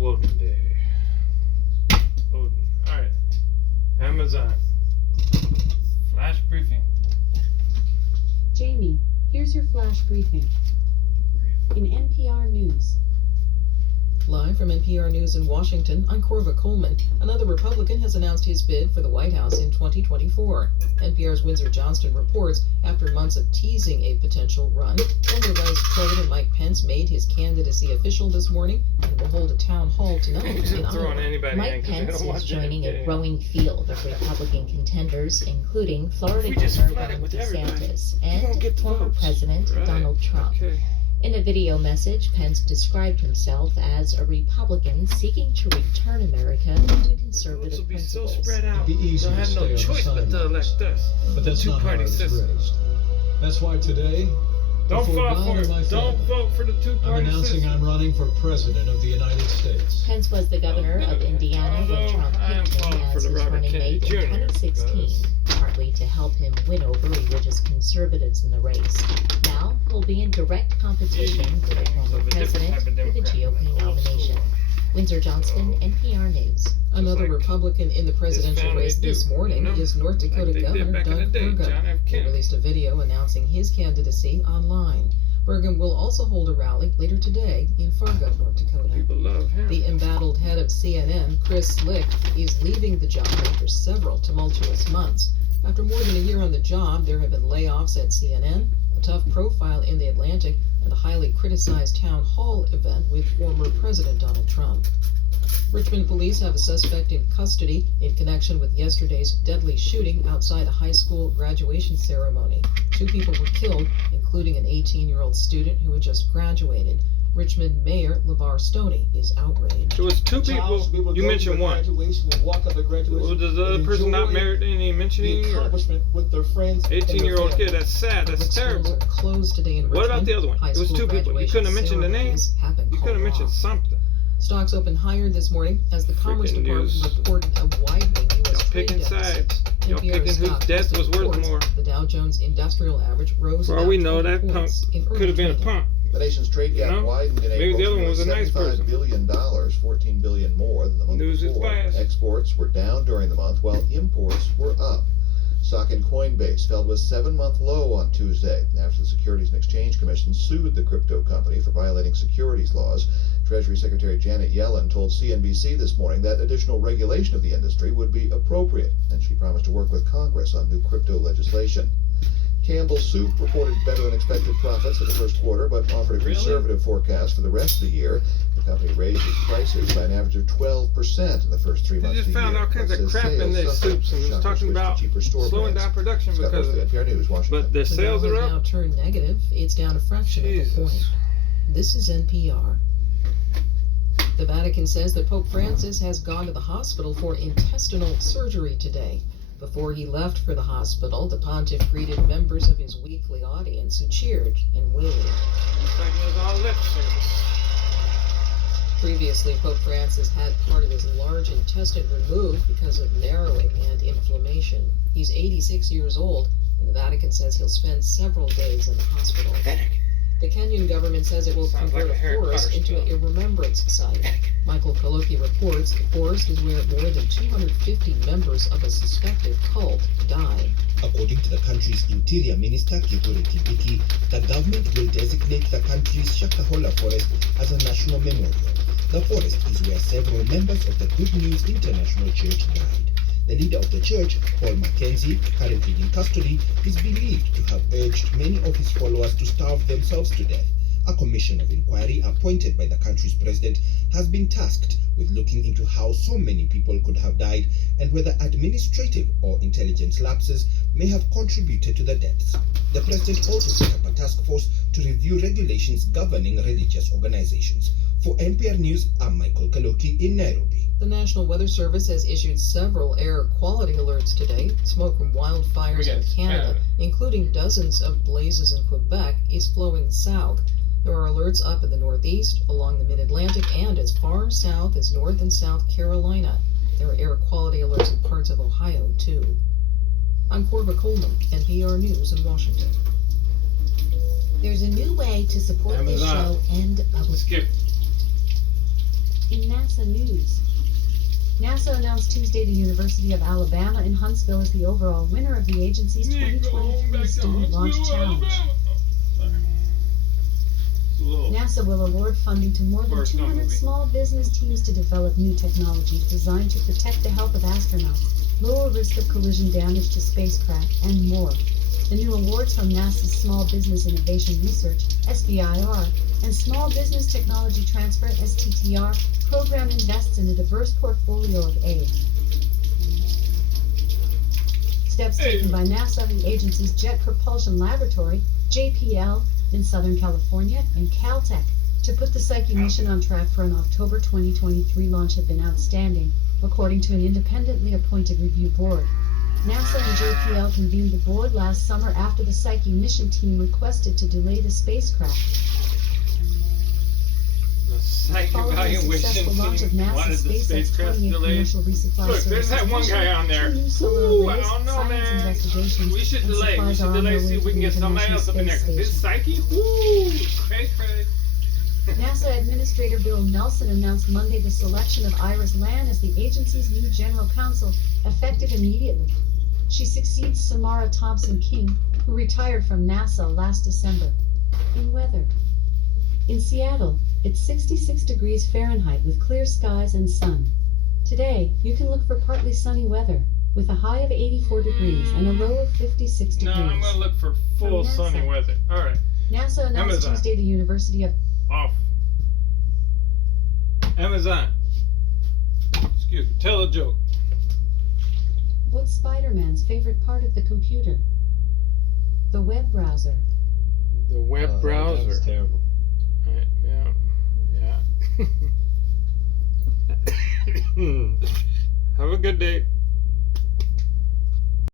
Loading day. Loading. Alright. Amazon. Flash briefing. Jamie, here's your flash briefing. In NPR News. Live from NPR News in Washington, I'm Corva Coleman. Another Republican has announced his bid for the White House in 2024. NPR's Windsor Johnston reports after months of teasing a potential run, former Vice President Mike Pence made his candidacy official this morning and will hold a town hall tonight in Iowa. Mike Pence is joining a growing field of Republican contenders, including Florida Governor Ron DeSantis and former President Donald Trump. In a video message, Pence described himself as a Republican seeking to return America to conservative principles. So spread out. It'd be easy They'll have to no stay on choice the but to elect sidelines. us. But that's not how I Two-party was system. raised. That's why today, Don't before fall God for and my it. Don't family, vote for the I'm two-party announcing system. I'm running for President of the United States. Pence was the governor of Indiana when Trump picked him as his running mate in 2016, partly to help him win over religious conservatives in the race. Now he'll be in direct competition with the former president for the GOP nomination. Windsor Johnston, NPR News. Another Republican in the presidential race this morning is North Dakota Governor Doug Burgum. He released a video announcing his candidacy online. Burgum will also hold a rally later today in Fargo, North Dakota. People love him. The embattled head of CNN, Chris Slick, is leaving the job after several tumultuous months. After more than a year on the job, there have been layoffs at CNN, a tough profile in the Atlantic, and a highly criticized town hall event with former President Donald Trump. Richmond police have a suspect in custody in connection with yesterday's deadly shooting outside a high school graduation ceremony. 2 people were killed, including an 18-year-old student who had just graduated. Richmond Mayor LeVar Stoney is outraged. There was 2 people. You mentioned one. Walk up the graduation. Well, does the other person not married? Any mentioning? The accomplishment with their friends. 18-year-old kid. That's sad. That's Public terrible. schools are closed today in Richmond. What about the other one? High It was school 2 people. You graduation couldn't have mentioned the name. ceremonies have been You could have called mentioned off. something. Stocks opened higher this morning as the Commerce Freaking Department news. reported a widening U.S. Y'all trade picking deficit. sides. Y'all NPR picking whose stock death was worth reports more. The Dow Jones Industrial Average rose For all about we know, 20 that punk points in early could have been a trading. punk. The nation's trade gap You know? widened in Maybe April the other to one was a nice $75 person. billion, $14 billion more than the month News is before. biased. Exports were down during the month, while imports were up. Stock in Coinbase fell to a 7-month low on Tuesday after the Securities and Exchange Commission sued the crypto company for violating securities laws. Treasury Secretary Janet Yellen told CNBC this morning that additional regulation of the industry would be appropriate, and she promised to work with Congress on new crypto legislation. Campbell Soup reported better than expected profits for the first quarter, but offered a conservative forecast for the rest of the year. The company raised its prices by an average of 12% in the first 3 They months just of the found year. all kinds of crap in their soups and was talking about slowing down production because of it. NPR News, Washington. But their The sales dollar are has now up. turned negative. It's down a fraction of a Jesus. point. This is NPR. The Vatican says that Pope Francis has gone to the hospital for intestinal surgery today. Before he left for the hospital, the pontiff greeted members of his weekly audience who cheered and waved. It's like it was all lip service. Previously, Pope Francis had part of his large intestine removed because of narrowing and inflammation. He's 86 years old, and the Vatican says he'll spend several days in the hospital. The Kenyan government says it will Sounds convert like a Harry a forest Potter into stuff. a remembrance site. Michael Kaloki reports the forest is where more than 250 members of a suspected cult died. According to the country's Interior Minister, Kithure Kindiki, the government will designate the country's Shakahola forest as a national memorial. The forest is where several members of the Good News International Church died. The leader of the church, Paul Mackenzie, currently in custody, is believed to have urged many of his followers to starve themselves to death. A commission of inquiry appointed by the country's president has been tasked with looking into how so many people could have died and whether administrative or intelligence lapses may have contributed to the deaths. The president also set up a task force to review regulations governing religious organizations. For NPR News, I'm Michael Kaloki in Nairobi. The National Weather Service has issued several air quality alerts today. Smoke from wildfires in Canada, including dozens of blazes in Quebec, is flowing south. There are alerts up in the Northeast, along the Mid-Atlantic, and as far south as North and South Carolina. There are air quality alerts in parts of Ohio, too. I'm Corva Coleman, NPR News in Washington. There's a new way to support this Amazon. show and public. Skip. In NASA news, NASA announced Tuesday the University of Alabama in Huntsville is the overall winner of the agency's 2023 Student Launch Challenge. NASA will award funding to more than 200 small business teams to develop new technologies designed to protect the health of astronauts, lower risk of collision damage to spacecraft, and more. The new awards from NASA's Small Business Innovation Research, SBIR, and Small Business Technology Transfer, STTR, program invests in a diverse portfolio of aid. Steps taken by NASA, the agency's Jet Propulsion Laboratory, JPL, in Southern California, and Caltech to put the Psyche mission on track for an October 2023 launch have been outstanding, according to an independently appointed review board. NASA and JPL convened the board last summer after the Psyche mission team requested to delay the spacecraft. Following the successful launch of NASA's SpaceX 28 commercial resupply Look, there's that one guy on there. Ooh, I don't know, man. We should delay. We should delay. See if we can get somebody else up in there. Cause this Psyche, whoo, cray. NASA Administrator Bill Nelson announced Monday the selection of Iris Lan as the agency's new general counsel, effective immediately. She succeeds Samara Thompson King, who retired from NASA last December. In weather. In Seattle, it's 66 degrees Fahrenheit with clear skies and sun. Today, you can look for partly sunny weather, with a high of 84 degrees and a low of 56 degrees. No, I'm going to look for full sunny weather. All right. NASA announced Amazon. Tuesday the University of... Off. Amazon. Excuse me. Tell a joke. What's Spider-Man's favorite part of the computer? The web browser. The web browser. That's terrible. Right, yeah. Have a good day.